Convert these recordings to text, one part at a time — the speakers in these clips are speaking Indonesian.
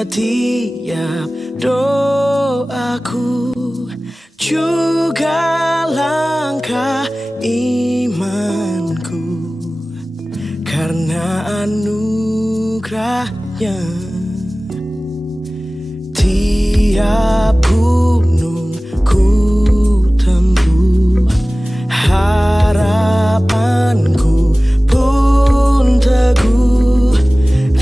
setiap doaku, juga langkah imanku, karena anugerahnya. Tiap gunung ku tempuh, harapanku pun teguh.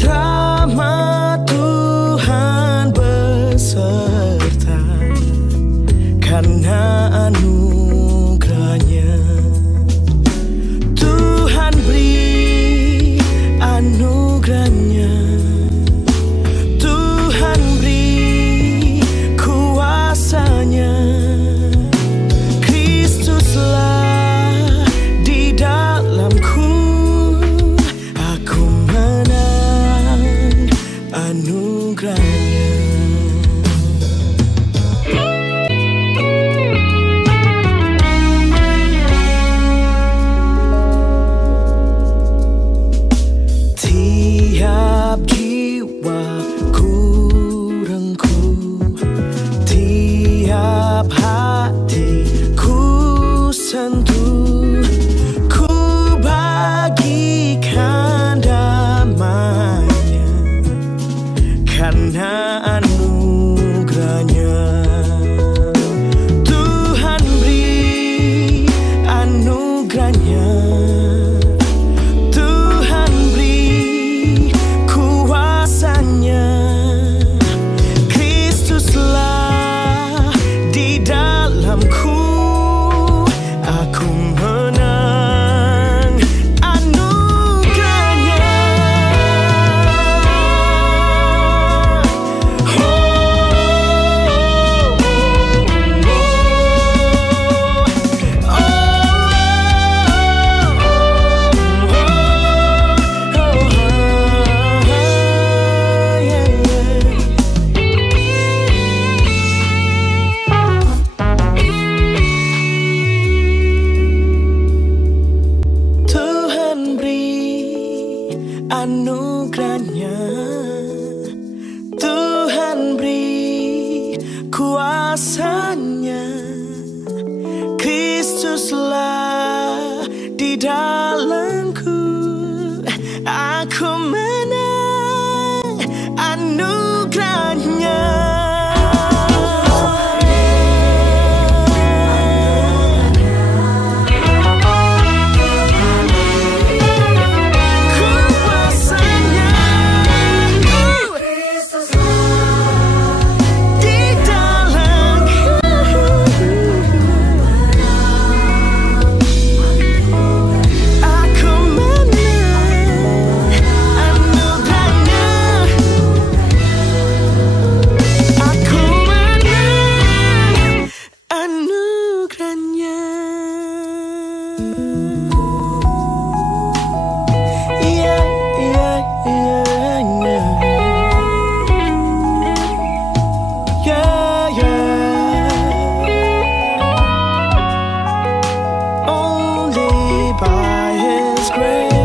Rahmat Tuhan beserta, karena anugerahnya. Tuhan beri anugerahnya, Tuhan beri kuasanya. Kristuslah di dalamku, aku menang anugerahnya. Tiap jiwa ku rengkuh, tiap hati ku sentuh, ku bagikan damai-Nya, karena anugerahnya. Tuhan beri anugerahnya, Tuhan beri kuasanya. Kristuslah di dalamku, aku menang anugerahnya. Tuhan beri anugerahnya, Tuhan beri kuasanya. Kristuslah di dalamku, aku menang anugerahnya. Kuasanya, di dalamku, aku menang anugerahnya. Aku menang anugerahnya. Yeah, yeah, yeah, yeah. Yeah, yeah. Only by His grace.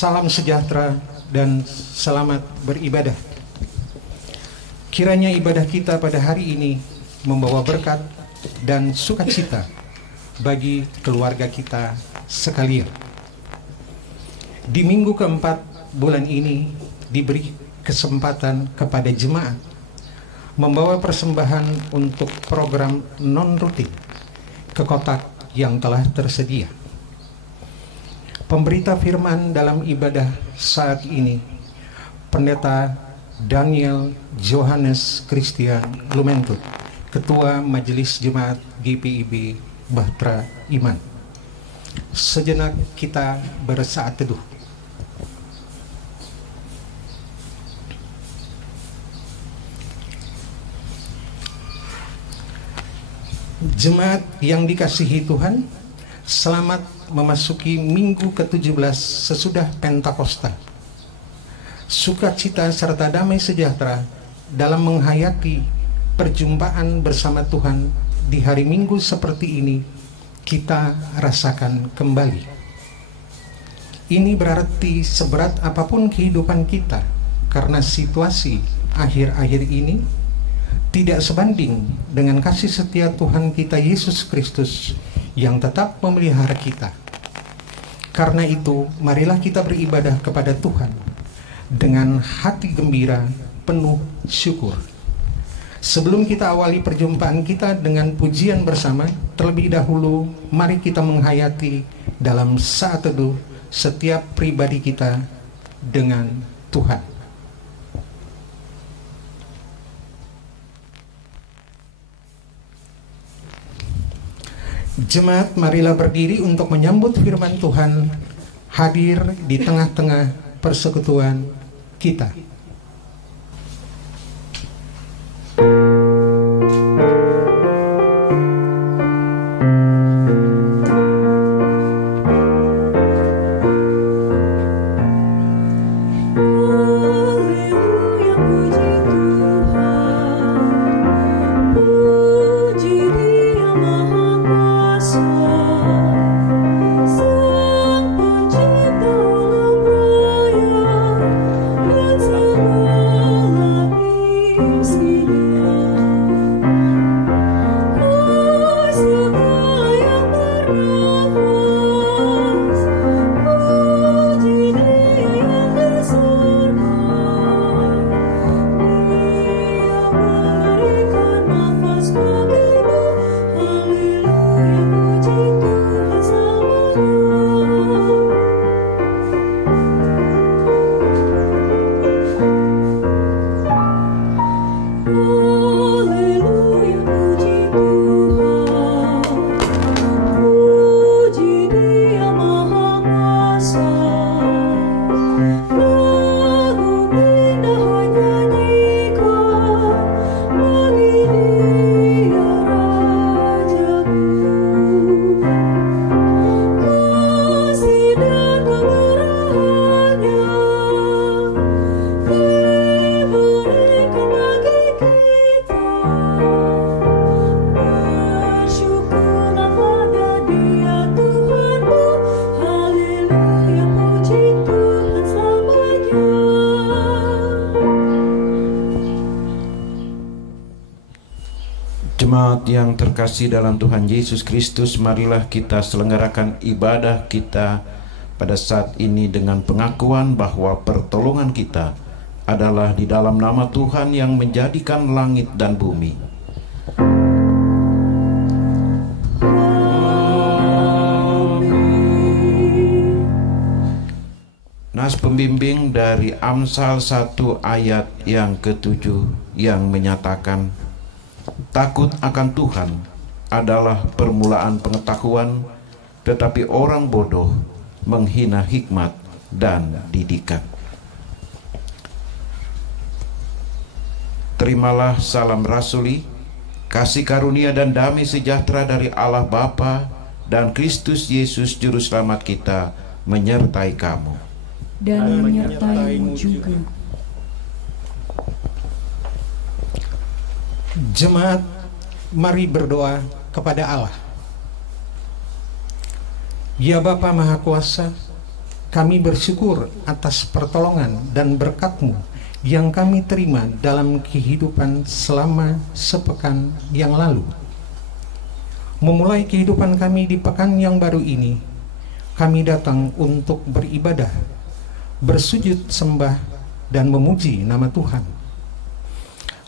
Salam sejahtera dan selamat beribadah. Kiranya ibadah kita pada hari ini membawa berkat dan sukacita bagi keluarga kita sekalian. Di minggu keempat bulan ini diberi kesempatan kepada jemaat membawa persembahan untuk program non-rutin ke kotak yang telah tersedia. Pemberita firman dalam ibadah saat ini, Pendeta Daniel Johannes Christian Lumentut, Ketua Majelis Jemaat GPIB Bahtera Iman. Sejenak kita bersaat teduh. Jemaat yang dikasihi Tuhan, selamat memasuki minggu ke-17 sesudah Pentakosta. Sukacita serta damai sejahtera dalam menghayati perjumpaan bersama Tuhan di hari Minggu seperti ini kita rasakan kembali. Ini berarti seberat apapun kehidupan kita, karena situasi akhir-akhir ini tidak sebanding dengan kasih setia Tuhan kita Yesus Kristus yang tetap memelihara kita. Karena itu, marilah kita beribadah kepada Tuhan dengan hati gembira penuh syukur. Sebelum kita awali perjumpaan kita dengan pujian bersama, terlebih dahulu mari kita menghayati dalam saat teduh setiap pribadi kita dengan Tuhan. Jemaat, marilah berdiri untuk menyambut firman Tuhan hadir di tengah-tengah persekutuan kita. Jemaat yang terkasih dalam Tuhan Yesus Kristus, marilah kita selenggarakan ibadah kita pada saat ini dengan pengakuan bahwa pertolongan kita adalah di dalam nama Tuhan yang menjadikan langit dan bumi. Nas pembimbing dari Amsal 1 ayat yang ke-7 yang menyatakan, takut akan Tuhan adalah permulaan pengetahuan, tetapi orang bodoh menghina hikmat dan didikan. Terimalah salam rasuli, kasih karunia dan damai sejahtera dari Allah Bapa dan Kristus Yesus Juru Selamat kita menyertai kamu. Dan menyertaimu juga. Jemaat, mari berdoa kepada Allah. Ya Bapa Maha Kuasa, Kami bersyukur atas pertolongan dan berkat-Mu yang kami terima dalam kehidupan selama sepekan yang lalu. Memulai kehidupan kami di pekan yang baru ini, kami datang untuk beribadah, bersujud sembah, dan memuji nama Tuhan.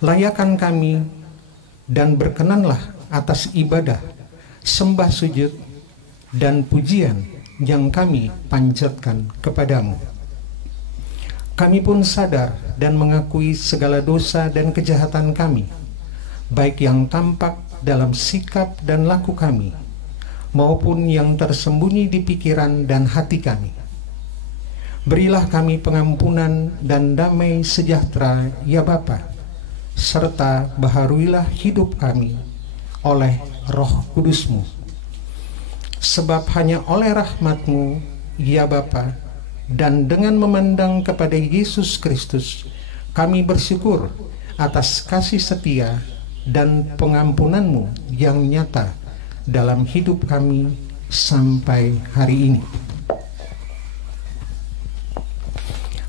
Layakan kami dan berkenanlah atas ibadah, sembah sujud, dan pujian yang kami panjatkan kepadamu. Kami pun sadar dan mengakui segala dosa dan kejahatan kami, baik yang tampak dalam sikap dan laku kami, maupun yang tersembunyi di pikiran dan hati kami. Berilah kami pengampunan dan damai sejahtera, ya Bapa, serta baharuilah hidup kami oleh Roh Kudus-Mu. Sebab hanya oleh rahmat-Mu, ya Bapa, dan dengan memandang kepada Yesus Kristus, kami bersyukur atas kasih setia dan pengampunan-Mu yang nyata dalam hidup kami sampai hari ini.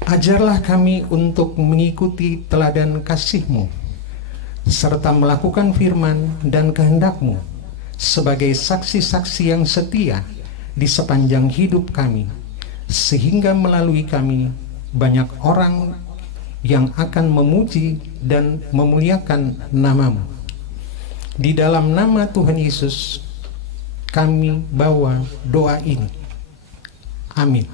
Ajarlah kami untuk mengikuti teladan kasih-Mu, serta melakukan firman dan kehendak-Mu sebagai saksi-saksi yang setia di sepanjang hidup kami, sehingga melalui kami banyak orang yang akan memuji dan memuliakan nama-Mu. Di dalam nama Tuhan Yesus kami bawa doa ini. Amin.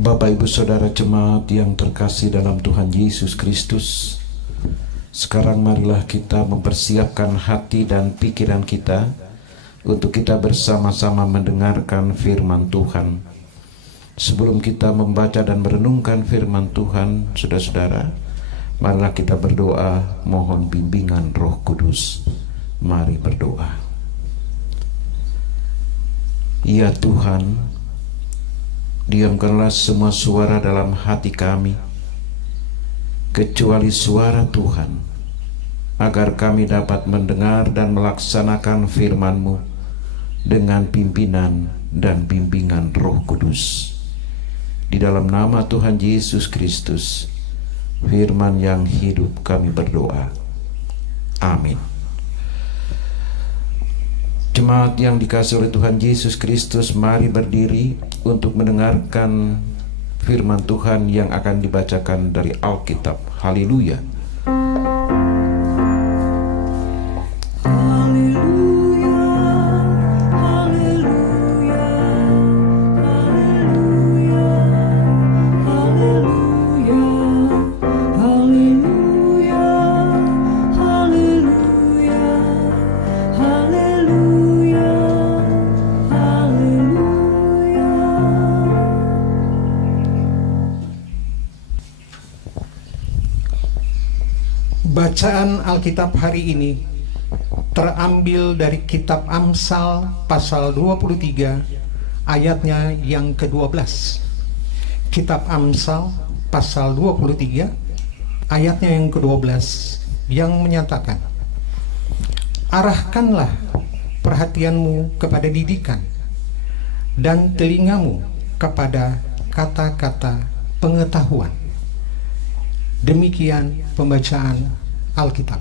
Bapak Ibu Saudara jemaat yang terkasih dalam Tuhan Yesus Kristus, sekarang marilah kita mempersiapkan hati dan pikiran kita untuk kita bersama-sama mendengarkan firman Tuhan. Sebelum kita membaca dan merenungkan firman Tuhan, saudara-saudara, marilah kita berdoa mohon bimbingan Roh Kudus. Mari berdoa. Ya Tuhan, diamkanlah semua suara dalam hati kami, kecuali suara Tuhan, agar kami dapat mendengar dan melaksanakan firman-Mu dengan pimpinan dan bimbingan Roh Kudus. Di dalam nama Tuhan Yesus Kristus, firman yang hidup, kami berdoa. Amin. Jemaat yang dikasihi oleh Tuhan Yesus Kristus, mari berdiri untuk mendengarkan firman Tuhan yang akan dibacakan dari Alkitab. Haleluya. Bacaan Alkitab hari ini terambil dari kitab Amsal pasal 23 ayatnya yang ke-12. Kitab Amsal pasal 23 ayatnya yang ke-12 yang menyatakan, arahkanlah perhatianmu kepada didikan dan telingamu kepada kata-kata pengetahuan. Demikian pembacaan Alkitab.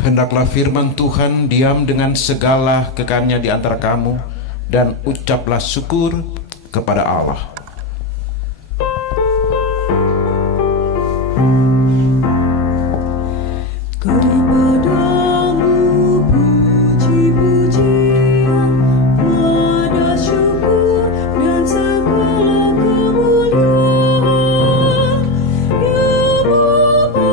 Hendaklah firman Tuhan diam dengan segala kekayaan di antara kamu, dan ucaplah syukur kepada Allah. Kepadamu puji-pujian, pada syukur dan segala kemuliaan, ya Bapa,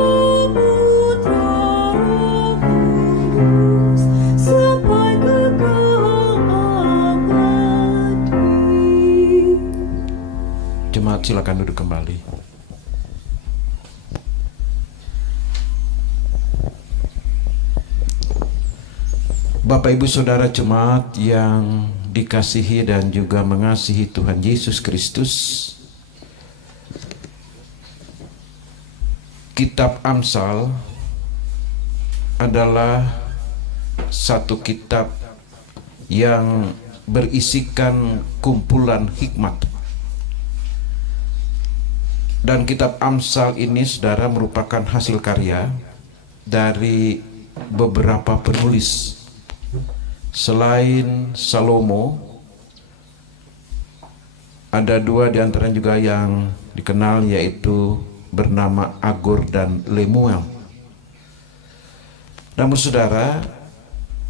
Putra, Roh Kudus, sampai kekal abadi. Jemaat silakan duduk kembali. Bapak Ibu Saudara jemaat yang dikasihi dan juga mengasihi Tuhan Yesus Kristus, Kitab Amsal adalah satu kitab yang berisikan kumpulan hikmat. Dan kitab Amsal ini, saudara, merupakan hasil karya dari beberapa penulis. Selain Salomo, ada dua di antara juga yang dikenal, yaitu bernama Agur dan Lemuel. Namun saudara,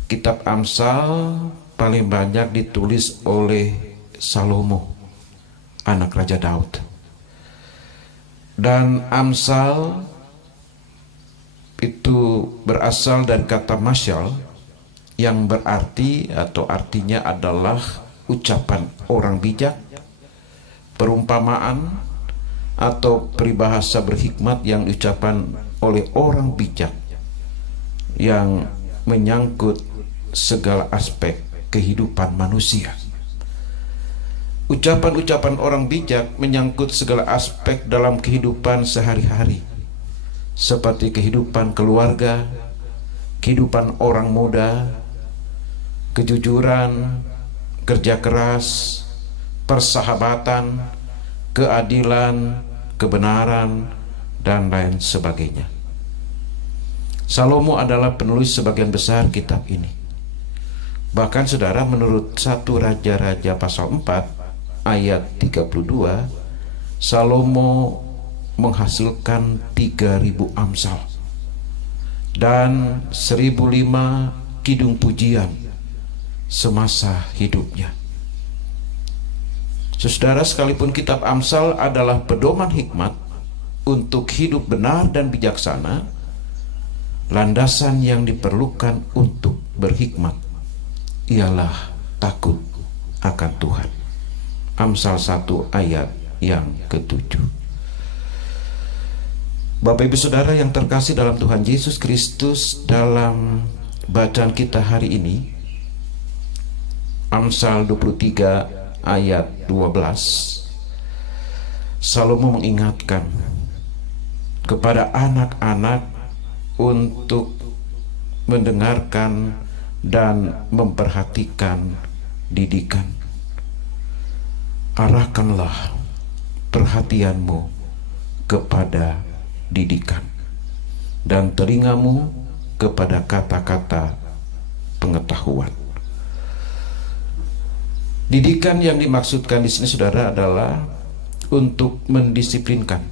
kitab Amsal paling banyak ditulis oleh Salomo, anak Raja Daud. Dan Amsal itu berasal dari kata masyal, yang berarti atau artinya adalah ucapan orang bijak, perumpamaan atau peribahasa berhikmat yang diucapkan oleh orang bijak yang menyangkut segala aspek kehidupan manusia. Ucapan-ucapan orang bijak menyangkut segala aspek dalam kehidupan sehari-hari, seperti kehidupan keluarga, kehidupan orang muda, kejujuran, kerja keras, persahabatan, keadilan, kebenaran, dan lain sebagainya. Salomo adalah penulis sebagian besar kitab ini. Bahkan saudara, menurut 1 Raja-Raja pasal 4 ayat 32, Salomo menghasilkan 3.000 amsal dan 1.005 kidung pujian semasa hidupnya. Saudara, sekalipun kitab Amsal adalah pedoman hikmat untuk hidup benar dan bijaksana, landasan yang diperlukan untuk berhikmat ialah takut akan Tuhan. Amsal 1 ayat yang ke-7. Bapak Ibu Saudara yang terkasih dalam Tuhan Yesus Kristus, dalam bacaan kita hari ini, Amsal 23 ayat 12, Salomo mengingatkan kepada anak-anak untuk mendengarkan dan memperhatikan didikan. Arahkanlah perhatianmu kepada didikan dan telingamu kepada kata-kata pengetahuan. Didikan yang dimaksudkan di sini, saudara, adalah untuk mendisiplinkan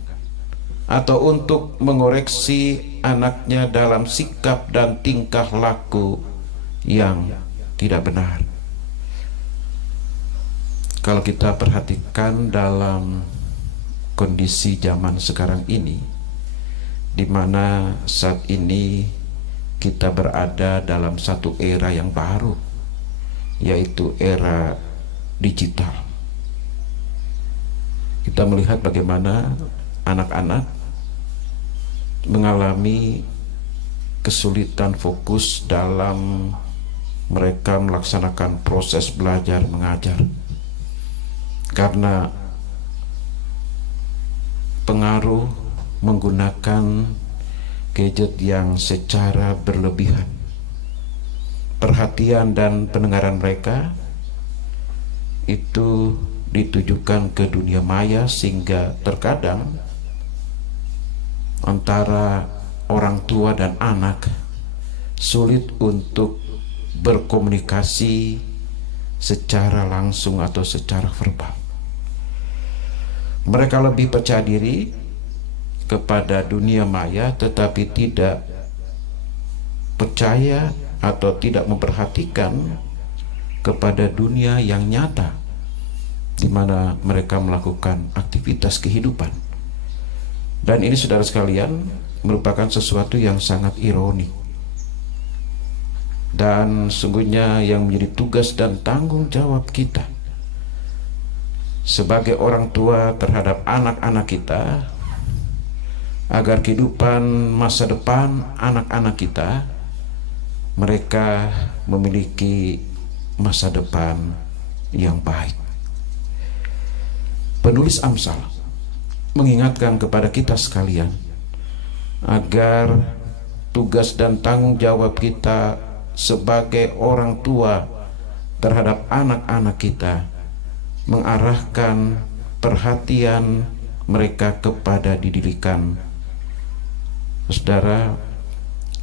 atau untuk mengoreksi anaknya dalam sikap dan tingkah laku yang tidak benar. Kalau kita perhatikan dalam kondisi zaman sekarang ini, di mana saat ini kita berada dalam satu era yang baru, yaitu era digital. Kita melihat bagaimana anak-anak mengalami kesulitan fokus dalam mereka melaksanakan proses belajar mengajar. karena pengaruh menggunakan gadget yang secara berlebihan. Perhatian dan pendengaran mereka itu ditujukan ke dunia maya, sehingga terkadang antara orang tua dan anak sulit untuk berkomunikasi secara langsung atau secara verbal. Mereka lebih percaya diri kepada dunia maya, tetapi tidak percaya atau tidak memperhatikan kepada dunia yang nyata, di mana mereka melakukan aktivitas kehidupan. Dan ini, saudara sekalian, merupakan sesuatu yang sangat ironi. Dan sungguhnya yang menjadi tugas dan tanggung jawab kita sebagai orang tua terhadap anak-anak kita, agar kehidupan masa depan anak-anak kita, mereka memiliki masa depan yang baik. Penulis Amsal mengingatkan kepada kita sekalian agar tugas dan tanggung jawab kita sebagai orang tua terhadap anak-anak kita mengarahkan perhatian mereka kepada didikan. Saudara,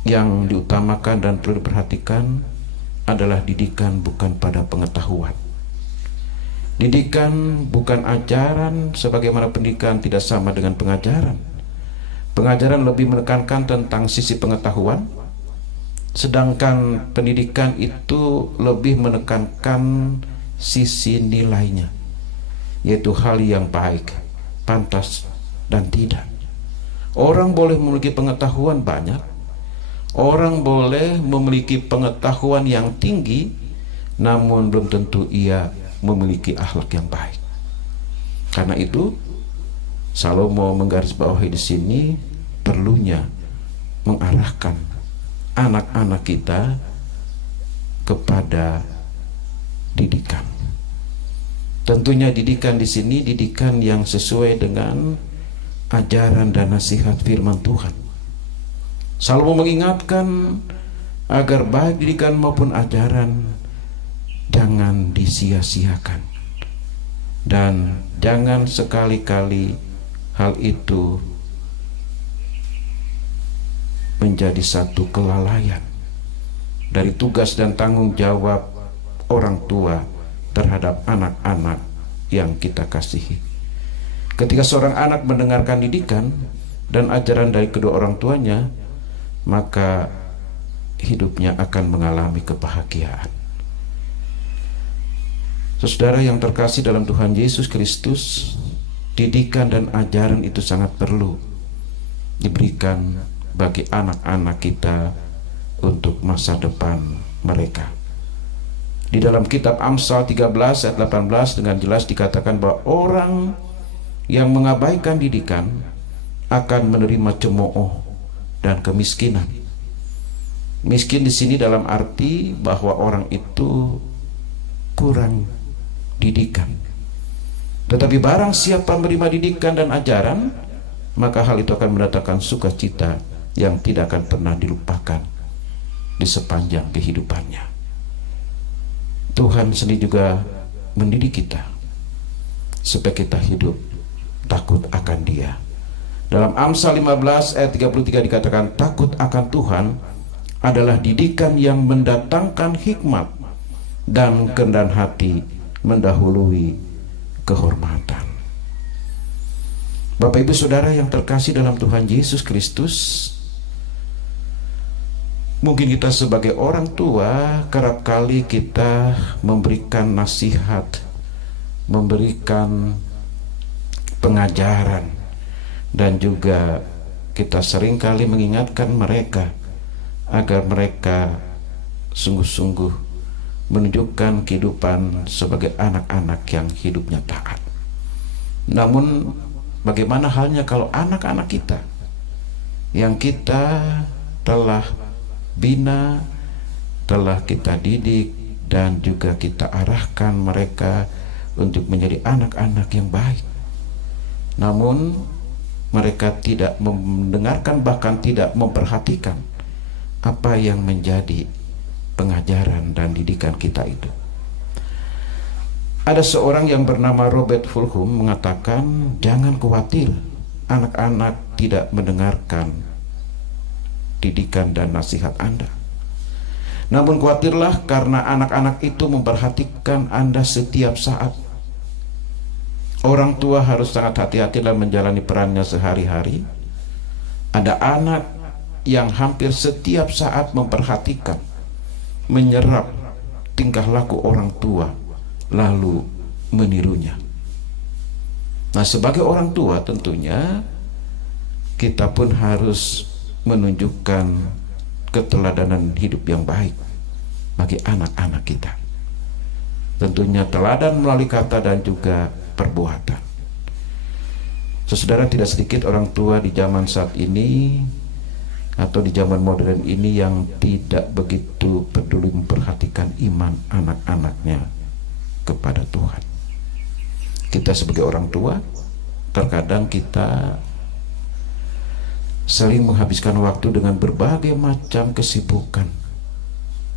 yang diutamakan dan perlu diperhatikan adalah didikan, bukan pada pengetahuan. Didikan bukan ajaran, sebagaimana pendidikan tidak sama dengan pengajaran. Pengajaran lebih menekankan tentang sisi pengetahuan, sedangkan pendidikan itu lebih menekankan sisi nilainya, yaitu hal yang baik, pantas, dan tidak. Orang boleh memiliki pengetahuan banyak, orang boleh memiliki pengetahuan yang tinggi, namun belum tentu ia memiliki akhlak yang baik. Karena itu, Salomo menggarisbawahi di sini perlunya mengarahkan anak-anak kita kepada didikan. Tentunya didikan di sini didikan yang sesuai dengan ajaran dan nasihat firman Tuhan. Salomo mengingatkan agar baik didikan maupun ajaran jangan disia-siakan, dan jangan sekali-kali hal itu menjadi satu kelalaian dari tugas dan tanggung jawab orang tua terhadap anak-anak yang kita kasihi. Ketika seorang anak mendengarkan didikan dan ajaran dari kedua orang tuanya, maka hidupnya akan mengalami kebahagiaan. Saudara yang terkasih dalam Tuhan Yesus Kristus, didikan dan ajaran itu sangat perlu diberikan bagi anak-anak kita untuk masa depan mereka. Di dalam kitab Amsal 13 ayat 18 dengan jelas dikatakan bahwa orang yang mengabaikan didikan akan menerima cemooh dan kemiskinan. Miskin di sini dalam arti bahwa orang itu kurang didikan. Tetapi barang siapa menerima didikan dan ajaran, maka hal itu akan mendatangkan sukacita yang tidak akan pernah dilupakan di sepanjang kehidupannya. Tuhan sendiri juga mendidik kita supaya kita hidup takut akan Dia. Dalam Amsal 15 ayat 33 dikatakan, takut akan Tuhan adalah didikan yang mendatangkan hikmat, dan kerendahan hati mendahului kehormatan. Bapak Ibu Saudara yang terkasih dalam Tuhan Yesus Kristus, mungkin kita sebagai orang tua kerap kali kita memberikan nasihat, memberikan pengajaran, dan juga kita seringkali mengingatkan mereka agar mereka sungguh-sungguh menunjukkan kehidupan sebagai anak-anak yang hidupnya taat. Namun bagaimana halnya kalau anak-anak kita yang kita telah bina, telah kita didik, dan juga kita arahkan mereka untuk menjadi anak-anak yang baik. Namun mereka tidak mendengarkan, bahkan tidak memperhatikan apa yang menjadi pengajaran dan didikan kita itu. Ada seorang yang bernama Robert Fulghum mengatakan, jangan khawatir anak-anak tidak mendengarkan didikan dan nasihat Anda. Namun khawatirlah karena anak-anak itu memperhatikan Anda setiap saat. Orang tua harus sangat hati-hati dalam menjalani perannya sehari-hari. Ada anak yang hampir setiap saat memperhatikan, menyerap tingkah laku orang tua, lalu menirunya. Nah, sebagai orang tua tentunya kita pun harus menunjukkan keteladanan hidup yang baik bagi anak-anak kita. Tentunya teladan melalui kata dan juga perbuatan. Saudara, tidak sedikit orang tua di zaman saat ini atau di zaman modern ini yang tidak begitu peduli memperhatikan iman anak-anaknya kepada Tuhan. Kita sebagai orang tua, terkadang kita saling menghabiskan waktu dengan berbagai macam kesibukan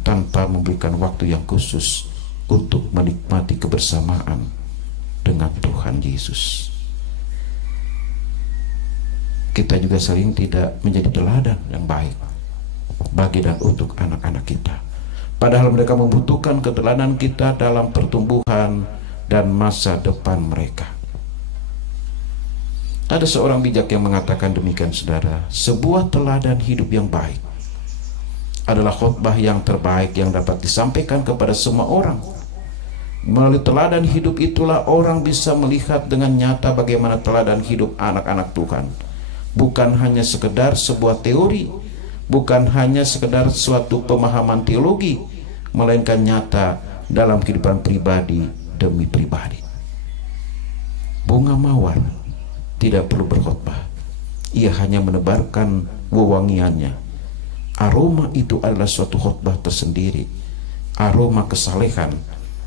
tanpa memberikan waktu yang khusus untuk menikmati kebersamaan dengan Tuhan Yesus. Kita juga sering tidak menjadi teladan yang baik bagi dan untuk anak-anak kita, padahal mereka membutuhkan keteladan kita dalam pertumbuhan dan masa depan mereka. Ada seorang bijak yang mengatakan demikian, saudara, sebuah teladan hidup yang baik adalah khotbah yang terbaik yang dapat disampaikan kepada semua orang. Melalui teladan hidup itulah orang bisa melihat dengan nyata bagaimana teladan hidup anak-anak Tuhan. Bukan hanya sekedar sebuah teori, bukan hanya sekedar suatu pemahaman teologi, melainkan nyata dalam kehidupan pribadi demi pribadi. Bunga mawar tidak perlu berkhotbah, ia hanya menebarkan wewangiannya. Aroma itu adalah suatu khotbah tersendiri. Aroma kesalehan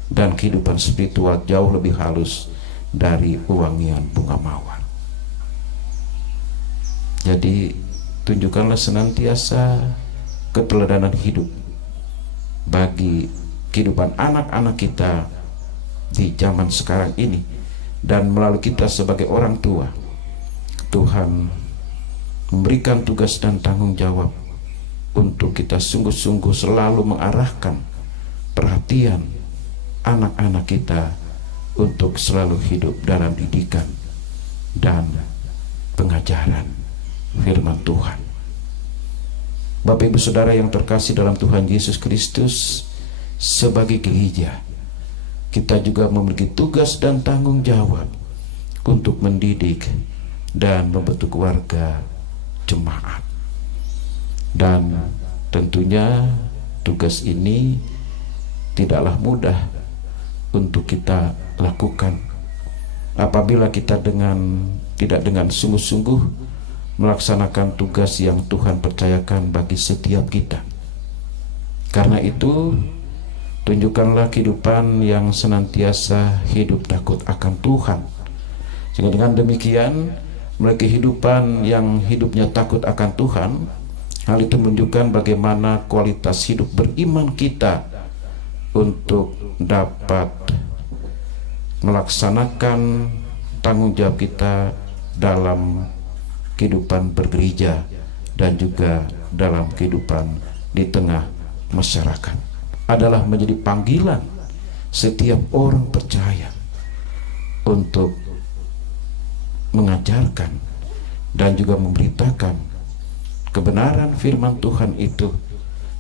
dan kehidupan spiritual jauh lebih halus dari wewangian bunga mawar. Jadi tunjukkanlah senantiasa keteladanan hidup bagi kehidupan anak-anak kita di zaman sekarang ini, dan melalui kita sebagai orang tua, Tuhan memberikan tugas dan tanggung jawab untuk kita sungguh-sungguh selalu mengarahkan perhatian anak-anak kita untuk selalu hidup dalam didikan dan pengajaran firman Tuhan. Bapak Ibu Saudara yang terkasih dalam Tuhan Yesus Kristus, sebagai gereja kita juga memiliki tugas dan tanggung jawab untuk mendidik dan membentuk warga jemaat. Dan tentunya tugas ini tidaklah mudah untuk kita lakukan apabila kita tidak dengan sungguh-sungguh melaksanakan tugas yang Tuhan percayakan bagi setiap kita. Karena itu, tunjukkanlah kehidupan yang senantiasa hidup takut akan Tuhan, sehingga dengan demikian melalui kehidupan yang hidupnya takut akan Tuhan, hal itu menunjukkan bagaimana kualitas hidup beriman kita untuk dapat melaksanakan tanggung jawab kita dalam kehidupan bergereja dan juga dalam kehidupan di tengah masyarakat. Adalah menjadi panggilan setiap orang percaya untuk mengajarkan dan juga memberitakan kebenaran firman Tuhan itu,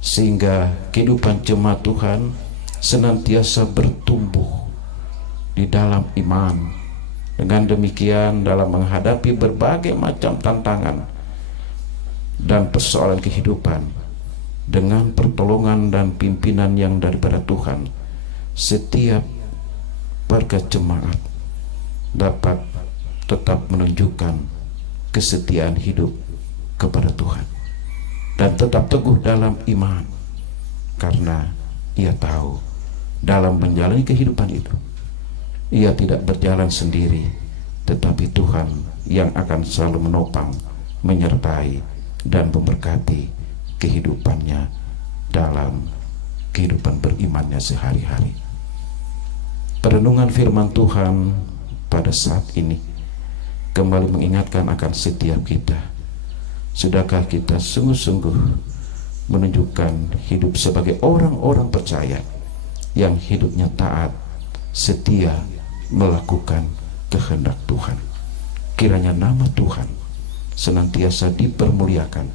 sehingga kehidupan jemaat Tuhan senantiasa bertumbuh di dalam iman. Dengan demikian, dalam menghadapi berbagai macam tantangan dan persoalan kehidupan, dengan pertolongan dan pimpinan yang daripada Tuhan, setiap warga jemaat dapat tetap menunjukkan kesetiaan hidup kepada Tuhan dan tetap teguh dalam iman, karena ia tahu dalam menjalani kehidupan itu Ia tidak berjalan sendiri, tetapi Tuhan yang akan selalu menopang, menyertai, dan memberkati kehidupannya dalam kehidupan berimannya sehari-hari. Perenungan firman Tuhan pada saat ini kembali mengingatkan akan setiap kita. Sudahkah kita sungguh-sungguh menunjukkan hidup sebagai orang-orang percaya yang hidupnya taat, setia, melakukan kehendak Tuhan? Kiranya nama Tuhan senantiasa dipermuliakan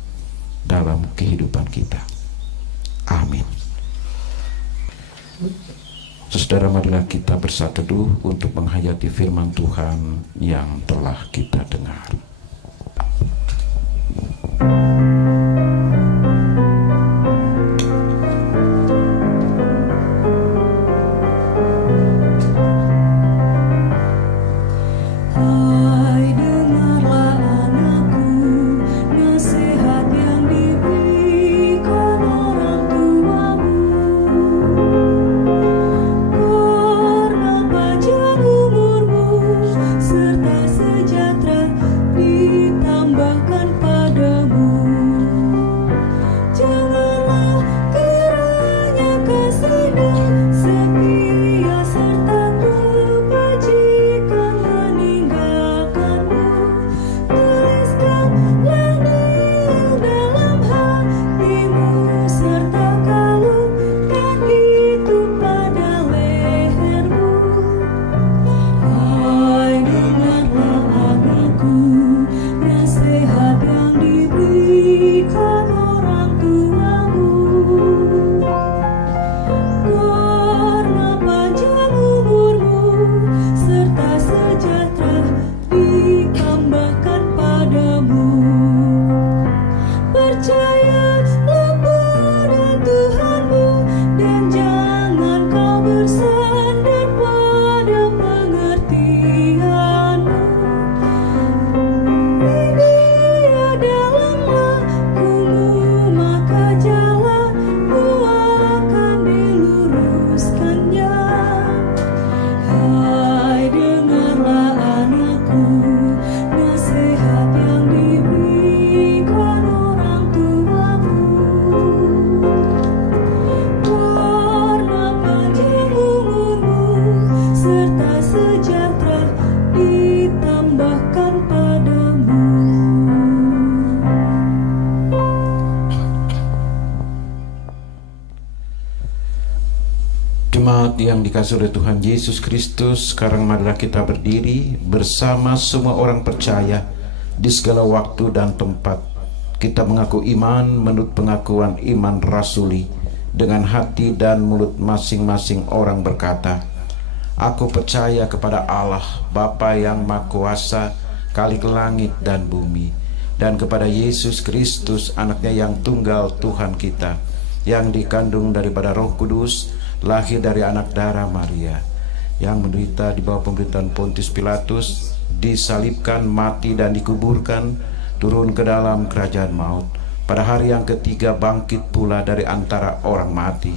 dalam kehidupan kita. Amin. Saudara, marilah kita bersatu teduh untuk menghayati firman Tuhan yang telah kita dengar. Hai, dengarlah anakku, nasihat yang diberikan orang tuamu. Karena panjang umurmu serta sejahtera ditambahkan padamu. Janganlah kiranya kasih dan setia serta kebajikan meninggalkanmu. Tuliskanlah dia dalam hatimu serta kalungkan itu pada lehermu. Hai, dengarlah anakku, nasihat yang diberikan orang tuamu. Karena panjang umurmu serta sejahtera ditambahkan padamu. Percayalah pada Tuhanmu dan jangan kau bersandar pada pengertianmu. Dia dalam lakumu, maka jalanmu akan diluruskannya. Hai, dengarlah anakku, nasihat yang diberikan orang tuamu. Karena panjang umurmu serta sejahtera ditambahkan padamu. Jemaat yang dikasihi oleh Tuhan Yesus Kristus, sekarang marilah kita berdiri bersama semua orang percaya di segala waktu dan tempat. Kita mengaku iman menurut pengakuan iman rasuli. Dengan hati dan mulut masing-masing orang berkata, aku percaya kepada Allah, Bapa yang Maha Kuasa, Khalik langit dan bumi, dan kepada Yesus Kristus, anaknya yang tunggal Tuhan kita, yang dikandung daripada Roh Kudus, lahir dari anak darah Maria, yang menderita di bawah pemerintahan Pontius Pilatus, disalibkan, mati dan dikuburkan, turun ke dalam kerajaan maut. Pada hari yang ketiga bangkit pula dari antara orang mati,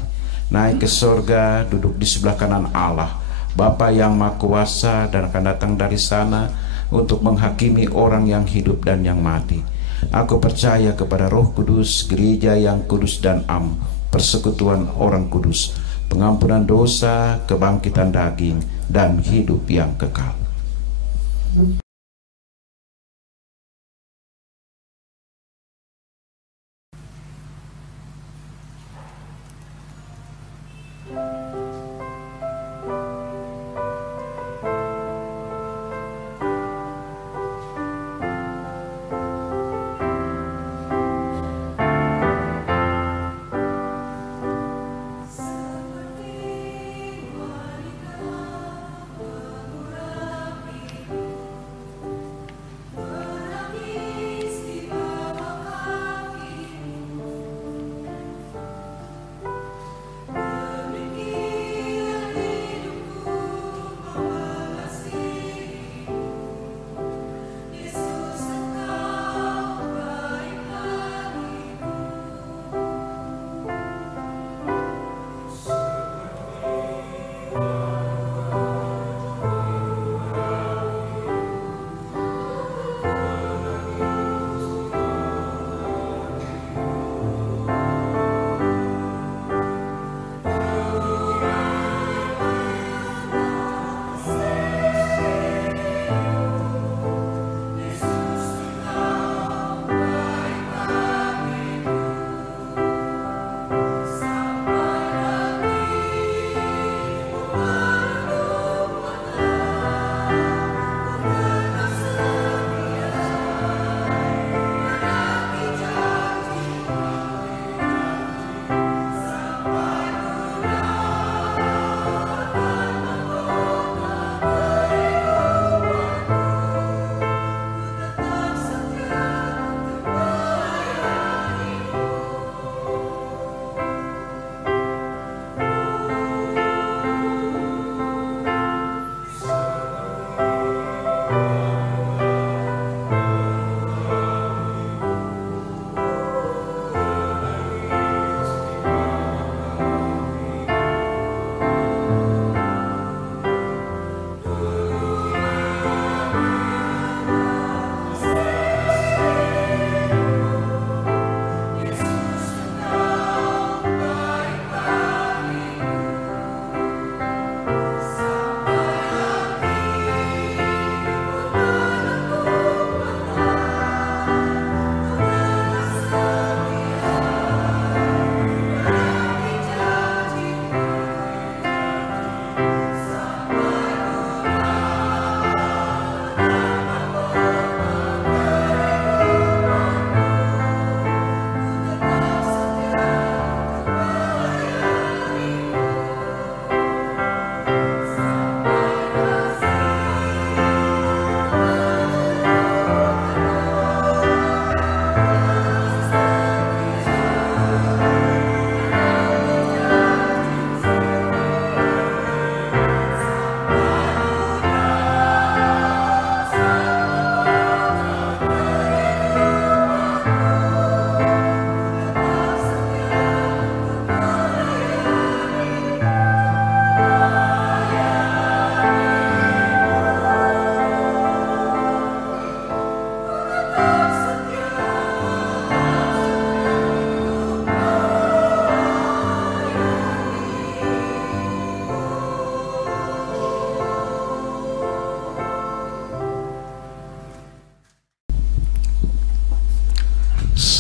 naik ke sorga, duduk di sebelah kanan Allah, Bapa yang Maha Kuasa, dan akan datang dari sana untuk menghakimi orang yang hidup dan yang mati. Aku percaya kepada Roh Kudus, gereja yang kudus dan am, persekutuan orang kudus, pengampunan dosa, kebangkitan daging, dan hidup yang kekal. Seperti wanita mengurapi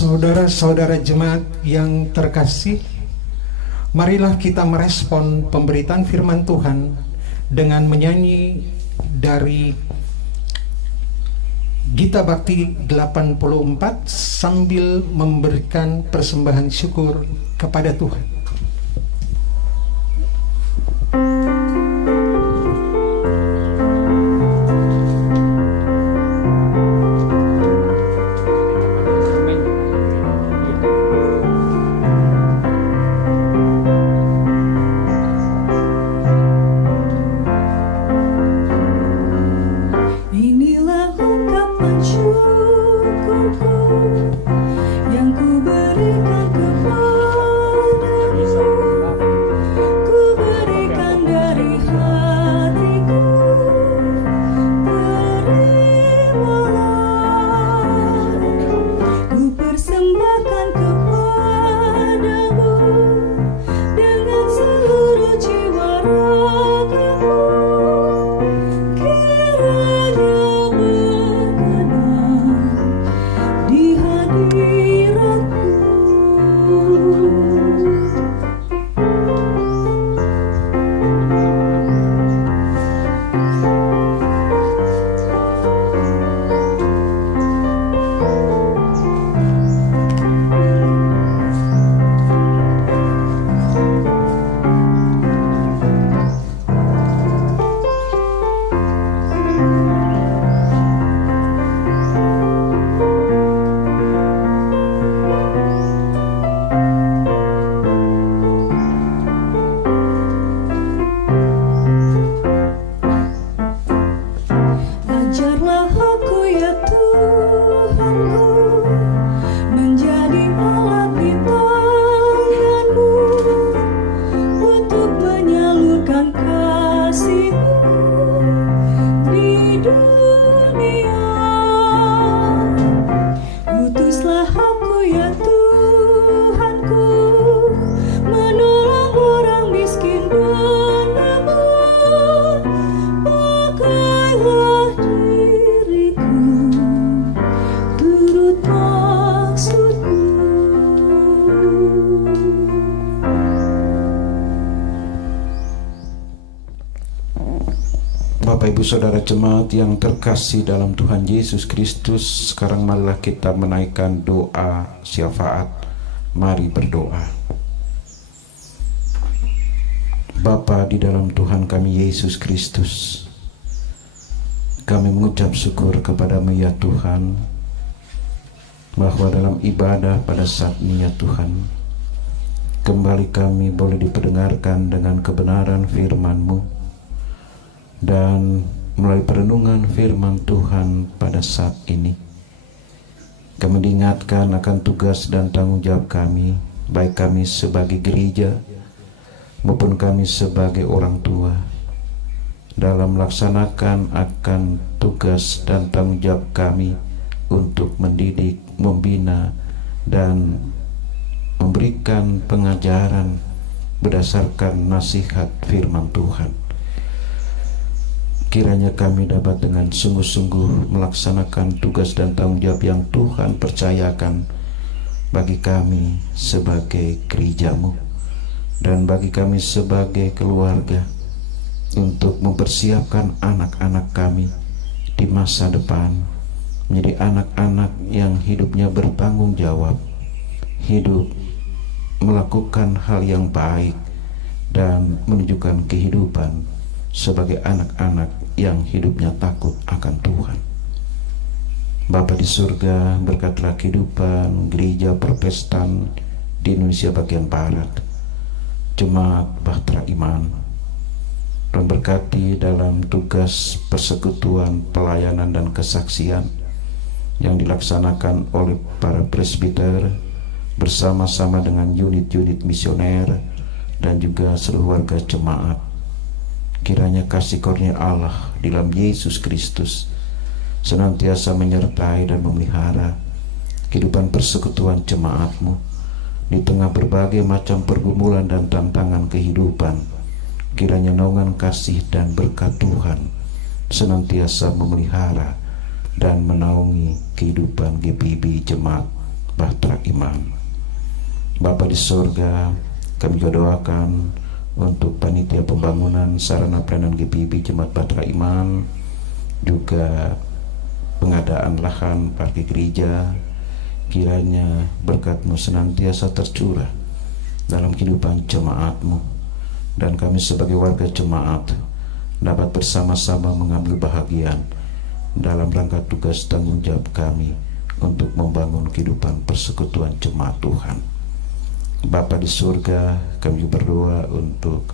Saudara-saudara jemaat yang terkasih, marilah kita merespon pemberitaan firman Tuhan dengan menyanyi dari Gita Bakti 84 sambil memberikan persembahan syukur kepada Tuhan. Bapak Ibu Saudara jemaat yang terkasih dalam Tuhan Yesus Kristus, sekarang marilah kita menaikkan doa syafaat. Mari berdoa. Bapa di dalam Tuhan kami Yesus Kristus, kami mengucap syukur kepada-Mu ya Tuhan, bahwa dalam ibadah pada saat ini ya Tuhan, kembali kami boleh diperdengarkan dengan kebenaran firman-Mu. Dan melalui perenungan firman Tuhan pada saat ini, kami diingatkan akan tugas dan tanggung jawab kami, baik kami sebagai gereja maupun kami sebagai orang tua, dalam melaksanakan akan tugas dan tanggung jawab kami untuk mendidik, membina, dan memberikan pengajaran berdasarkan nasihat firman Tuhan. Kiranya kami dapat dengan sungguh-sungguh melaksanakan tugas dan tanggung jawab yang Tuhan percayakan bagi kami sebagai gereja-Mu dan bagi kami sebagai keluarga, untuk mempersiapkan anak-anak kami di masa depan menjadi anak-anak yang hidupnya bertanggung jawab, hidup melakukan hal yang baik dan menunjukkan kehidupan sebagai anak-anak yang hidupnya takut akan Tuhan. Bapa di surga, berkatlah kehidupan gereja Protestan di Indonesia bagian Barat, Jemaat Bahtera Iman, dan berkati dalam tugas persekutuan, pelayanan, dan kesaksian yang dilaksanakan oleh para presbiter bersama-sama dengan unit-unit misioner dan juga seluruh warga jemaat. Kiranya kasih karunia Allah di dalam Yesus Kristus senantiasa menyertai dan memelihara kehidupan persekutuan jemaat-Mu di tengah berbagai macam pergumulan dan tantangan kehidupan. Kiranya naungan kasih dan berkat Tuhan senantiasa memelihara dan menaungi kehidupan GPIB Jemaat Bahtera Iman. Bapa di sorga, kami juga doakan untuk panitia pembangunan sarana pelayanan GPIB Jemaat Bahtera Iman, juga pengadaan lahan parkir gereja. Kiranya berkat-Mu senantiasa tercurah dalam kehidupan jemaat-Mu, dan kami sebagai warga jemaat dapat bersama-sama mengambil bahagian dalam rangka tugas tanggung jawab kami untuk membangun kehidupan persekutuan jemaat Tuhan. Bapa di surga, kami berdoa untuk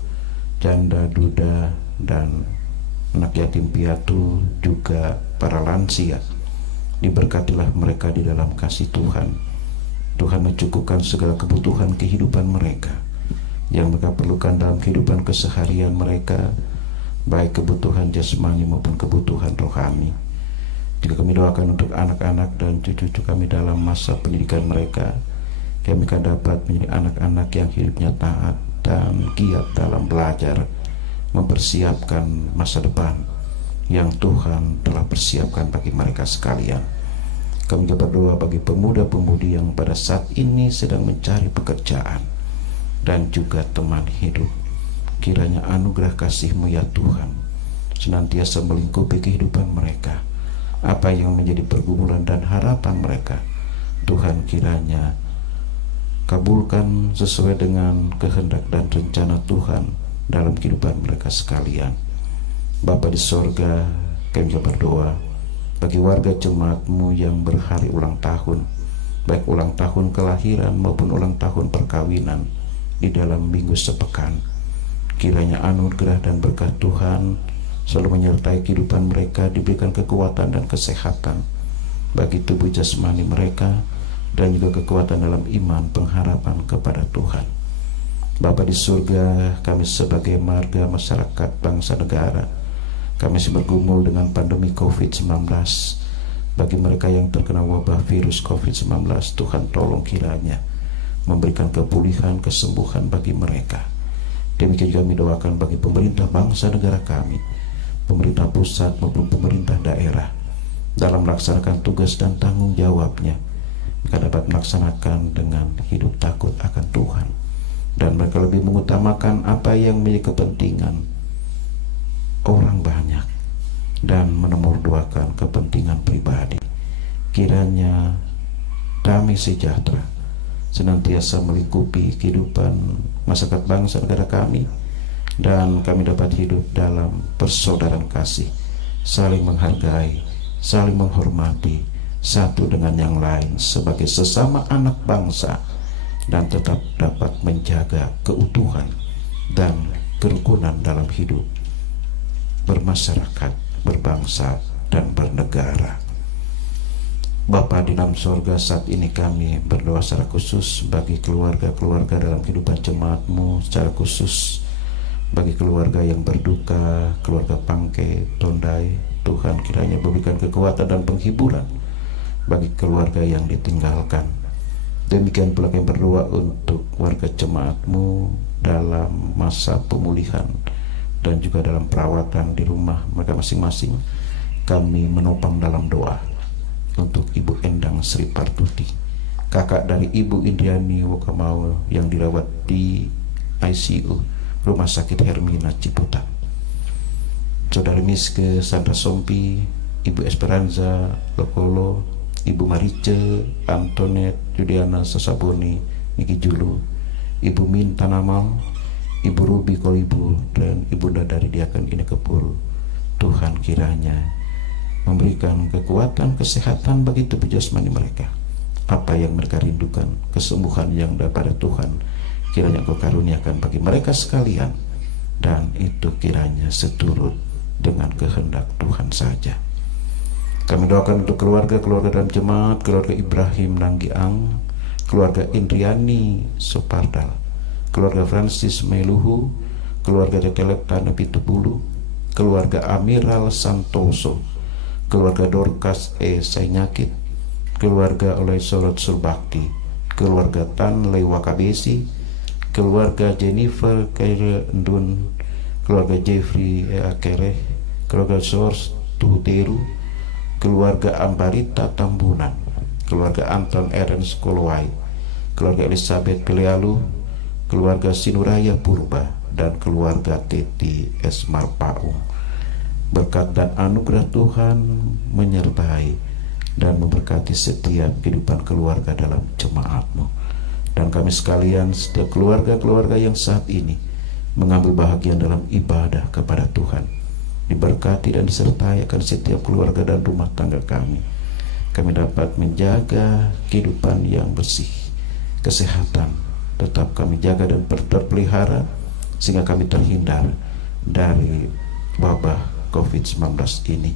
janda, duda, dan anak yatim piatu, juga para lansia. Diberkatilah mereka di dalam kasih Tuhan. Tuhan mencukupkan segala kebutuhan kehidupan mereka yang mereka perlukan dalam kehidupan keseharian mereka, baik kebutuhan jasmani maupun kebutuhan rohani. Juga kami doakan untuk anak-anak dan cucu-cucu kami dalam masa pendidikan mereka. Kami akan dapat menjadi anak-anak yang hidupnya taat dan giat dalam belajar, mempersiapkan masa depan yang Tuhan telah persiapkan bagi mereka sekalian. Kami juga berdoa bagi pemuda-pemudi yang pada saat ini sedang mencari pekerjaan dan juga teman hidup. Kiranya anugerah kasih-Mu ya Tuhan senantiasa melingkupi kehidupan mereka. Apa yang menjadi pergumulan dan harapan mereka, Tuhan kiranya kabulkan sesuai dengan kehendak dan rencana Tuhan dalam kehidupan mereka sekalian. Bapa di sorga, kami juga berdoa bagi warga jemaat-Mu yang berhari ulang tahun, baik ulang tahun kelahiran maupun ulang tahun perkawinan di dalam minggu sepekan. Kiranya anugerah dan berkat Tuhan selalu menyertai kehidupan mereka, diberikan kekuatan dan kesehatan bagi tubuh jasmani mereka, dan juga kekuatan dalam iman pengharapan kepada Tuhan. Bapa di surga, kami sebagai marga masyarakat bangsa negara, kami masih bergumul dengan pandemi COVID-19. Bagi mereka yang terkena wabah virus COVID-19, Tuhan tolong kiranya memberikan kepulihan, kesembuhan bagi mereka. Demikian juga kami doakan bagi pemerintah bangsa negara kami, pemerintah pusat maupun pemerintah daerah, dalam melaksanakan tugas dan tanggung jawabnya, mereka dapat melaksanakan dengan hidup takut akan Tuhan, dan mereka lebih mengutamakan apa yang menjadi kepentingan orang banyak dan menomorduakan kepentingan pribadi. Kiranya damai sejahtera senantiasa melingkupi kehidupan masyarakat bangsa negara kami, dan kami dapat hidup dalam persaudaraan kasih, saling menghargai, saling menghormati satu dengan yang lain sebagai sesama anak bangsa, dan tetap dapat menjaga keutuhan dan kerukunan dalam hidup bermasyarakat, berbangsa, dan bernegara. Bapa di dalam sorga, saat ini kami berdoa secara khusus bagi keluarga-keluarga dalam kehidupan jemaat-Mu, secara khusus bagi keluarga yang berduka, keluarga Pangke, Tondai. Tuhan kiranya berikan kekuatan dan penghiburan bagi keluarga yang ditinggalkan. Demikian pula kami berdoa untuk warga jemaat-Mu dalam masa pemulihan dan juga dalam perawatan di rumah mereka masing-masing. Kami menopang dalam doa untuk Ibu Endang Sri Partuti, kakak dari Ibu Indiani Wokamau yang dirawat di ICU Rumah Sakit Hermina Ciputat, Saudari Miske Sandra Sompi, Ibu Esperanza Lokolo, Ibu Marice Antonet Judiana Sasaboni Niki Julu, Ibu Min Tanamal, Ibu Ruby Kolibu, dan Ibunda dari Diaken Inekepuru. Tuhan kiranya memberikan kekuatan, kesehatan bagi tubuh jasmani mereka. Apa yang mereka rindukan, kesembuhan yang daripada Tuhan, kiranya Engkau karuniakan bagi mereka sekalian, dan itu kiranya seturut dengan kehendak Tuhan saja. Kami doakan untuk keluarga-keluarga dan jemaat, keluarga Ibrahim Nanggiang, keluarga Indriani Sopardal, keluarga Francis Meluhu, keluarga Tekelep Tanah Pitubulu, keluarga Amiral Santoso, keluarga Dorcas Sainyakit, keluarga Oleh Sorot Surbakti, keluarga Tan Lewakabesi, keluarga Jennifer Kere Ndun, keluarga Jeffrey Akere, keluarga Sors Tuteru, keluarga Ambarita Tambunan, keluarga Anton Ernst Kolwai, keluarga Elizabeth Pelealu, keluarga Sinuraya Purba, dan keluarga Teti Esmar Paung. Berkat dan anugerah Tuhan menyertai dan memberkati setiap kehidupan keluarga dalam jemaat-Mu. Dan kami sekalian, setiap keluarga-keluarga yang saat ini mengambil bahagian dalam ibadah kepada Tuhan, diberkati dan disertai akan setiap keluarga dan rumah tangga kami. Kami dapat menjaga kehidupan yang bersih, kesehatan tetap kami jaga dan terpelihara, sehingga kami terhindar dari wabah COVID-19 ini.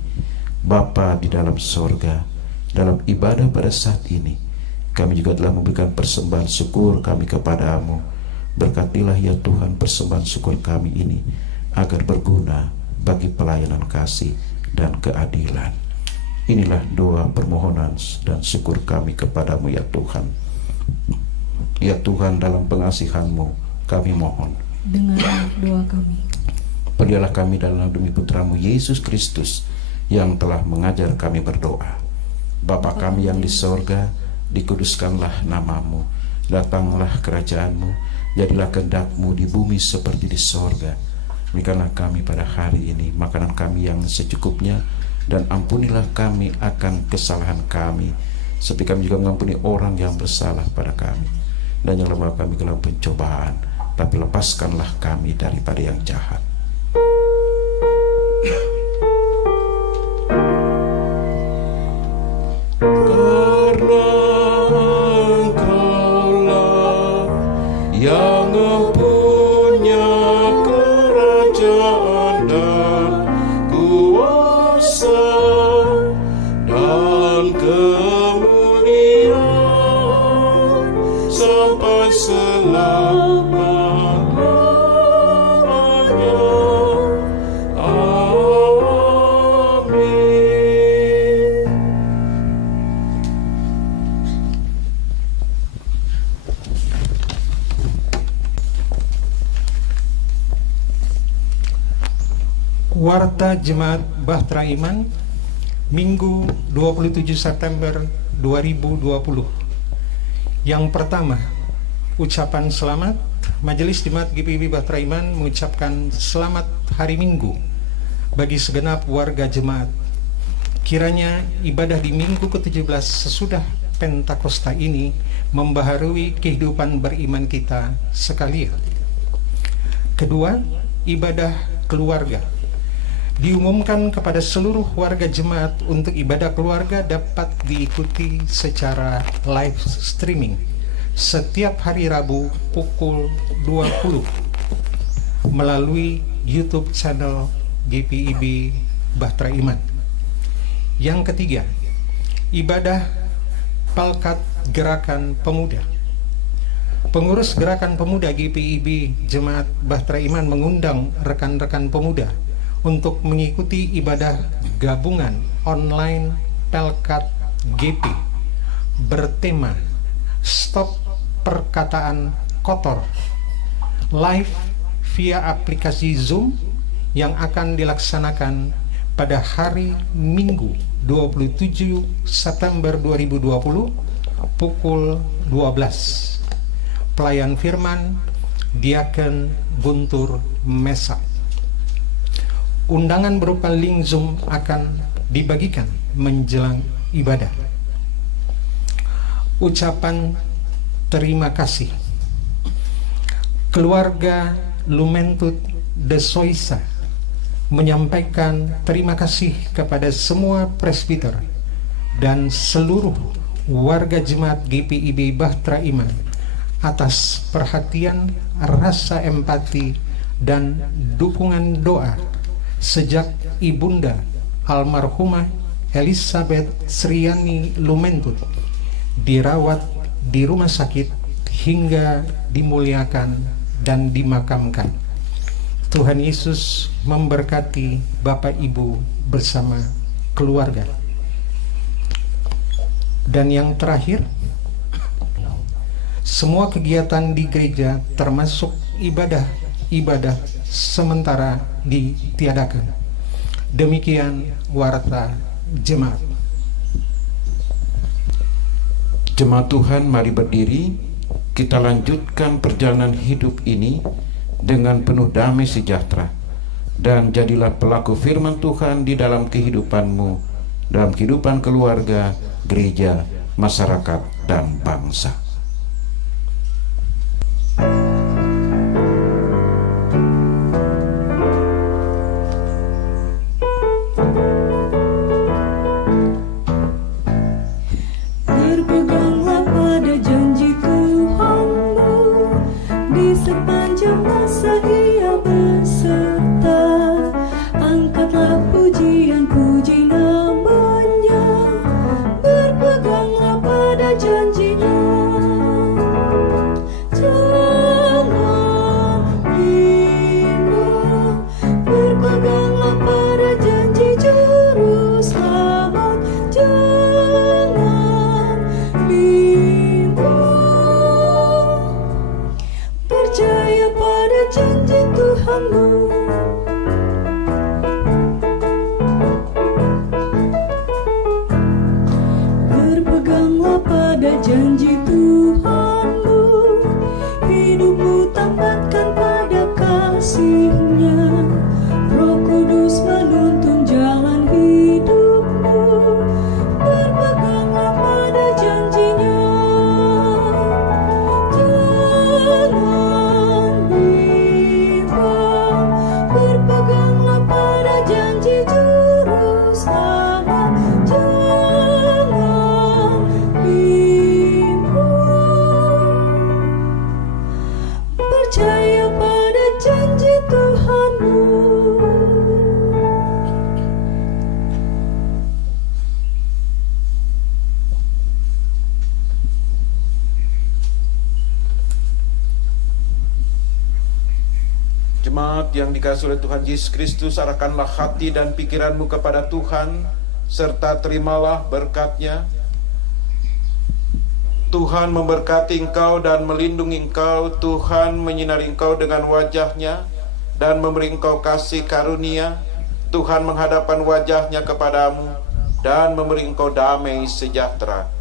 Bapa di dalam sorga, dalam ibadah pada saat ini kami juga telah memberikan persembahan syukur kami kepadamu. Berkatilah ya Tuhan persembahan syukur kami ini, agar berguna bagi pelayanan kasih dan keadilan. Inilah doa permohonan dan syukur kami kepadamu ya Tuhan. Ya Tuhan, dalam pengasihan-Mu kami mohon, dengarlah doa kami. Perlihatlah kami dalam demi Putra-Mu Yesus Kristus yang telah mengajar kami berdoa. Bapa kami yang di sorga, dikuduskanlah nama-Mu, datanglah kerajaan-Mu, jadilah kehendak-Mu di bumi seperti di sorga. Berikanlah kami pada hari ini makanan kami yang secukupnya, dan ampunilah kami akan kesalahan kami, seperti kami juga mengampuni orang yang bersalah pada kami. Dan janganlah membawa kami ke dalam pencobaan, tapi lepaskanlah kami daripada yang jahat. Karena Engkaulah yang punya kerajaan dan kuasa dan kemuliaan sampai selama-lamanya. Amin. Warta Jemaat Bahtera Iman, Minggu 27 September 2020. Yang pertama, ucapan selamat. Majelis Jemaat GPIB Bahtera Iman mengucapkan selamat hari Minggu bagi segenap warga jemaat. Kiranya ibadah di Minggu ke-17 sesudah Pentakosta ini membaharui kehidupan beriman kita sekalian. Kedua, ibadah keluarga. Diumumkan kepada seluruh warga jemaat untuk ibadah keluarga dapat diikuti secara live streaming setiap hari Rabu pukul 20 melalui YouTube channel GPIB Bahtera Iman. Yang ketiga, ibadah Pelkat Gerakan Pemuda. Pengurus Gerakan Pemuda GPIB Jemaat Bahtera Iman mengundang rekan-rekan pemuda untuk mengikuti ibadah gabungan online Pelkat GP bertema Stop Perkataan Kotor, live via aplikasi Zoom yang akan dilaksanakan pada hari Minggu 27 September 2020 pukul 12. Pelayan firman Diaken Guntur Mesa. Undangan berupa link Zoom akan dibagikan menjelang ibadah. Ucapan terima kasih. Keluarga Lumentut de Soisa menyampaikan terima kasih kepada semua presbiter dan seluruh warga jemaat GPIB Bahtera Iman atas perhatian, rasa empati, dan dukungan doa sejak Ibunda almarhumah Elizabeth Sriani Lumentut dirawat di rumah sakit hingga dimuliakan dan dimakamkan. Tuhan Yesus memberkati Bapak Ibu bersama keluarga. Dan yang terakhir, semua kegiatan di gereja termasuk ibadah sementara ditiadakan. Demikian warta jemaat. Jemaat Tuhan, mari berdiri. Kita lanjutkan perjalanan hidup ini dengan penuh damai sejahtera. Dan jadilah pelaku firman Tuhan di dalam kehidupanmu, dalam kehidupan keluarga, gereja, masyarakat, dan bangsa. Berpeganglah pada janji Tuhanmu, di sepanjang masa Ia beserta. Angkatlah pujian-puji namanya, berpeganglah pada janjinya. Jangan bimbang, berpeganglah pada janji Juru Selamat. Jangan bimbang, percaya pada janji Tuhanmu. Berpeganglah pada janji Tuhanmu, hidupmu tambatkan pada kasih-Nya. Roh Kudus menuntun jalan hidupmu, berpeganglah pada janji-Nya. Jangan bimbang, berpeganglah pada janji Juru Selamat. Jangan bimbang, percaya pada janji Tuhanmu. Jemaat yang dikasihi oleh Tuhan Yesus Kristus, arahkanlah hati dan pikiranmu kepada Tuhan, serta terimalah berkat-Nya. Tuhan memberkati engkau dan melindungi engkau. Tuhan menyinari engkau dengan wajah-Nya dan memberi engkau kasih karunia. Tuhan menghadapkan wajah-Nya kepadamu dan memberi engkau damai sejahtera.